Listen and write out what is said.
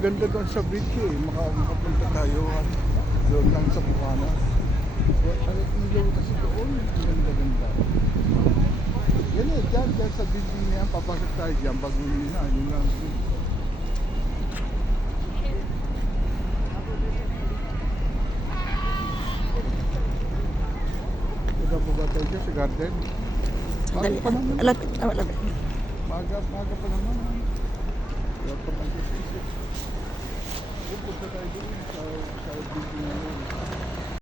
Maganda doon sa beach eh. Makapunta tayo doon lang sa Bukana. Ano ilaw kasi doon? Ang ganda-ganda. Yan eh, dyan sa building na yan. Papasok tayo dyan bago yun na. Yun lang. Buga tayo dyan sa garden. Maga pa naman. Malapit na, malapit. Maga pa naman. Wala pa naman. Punta tayo doon sa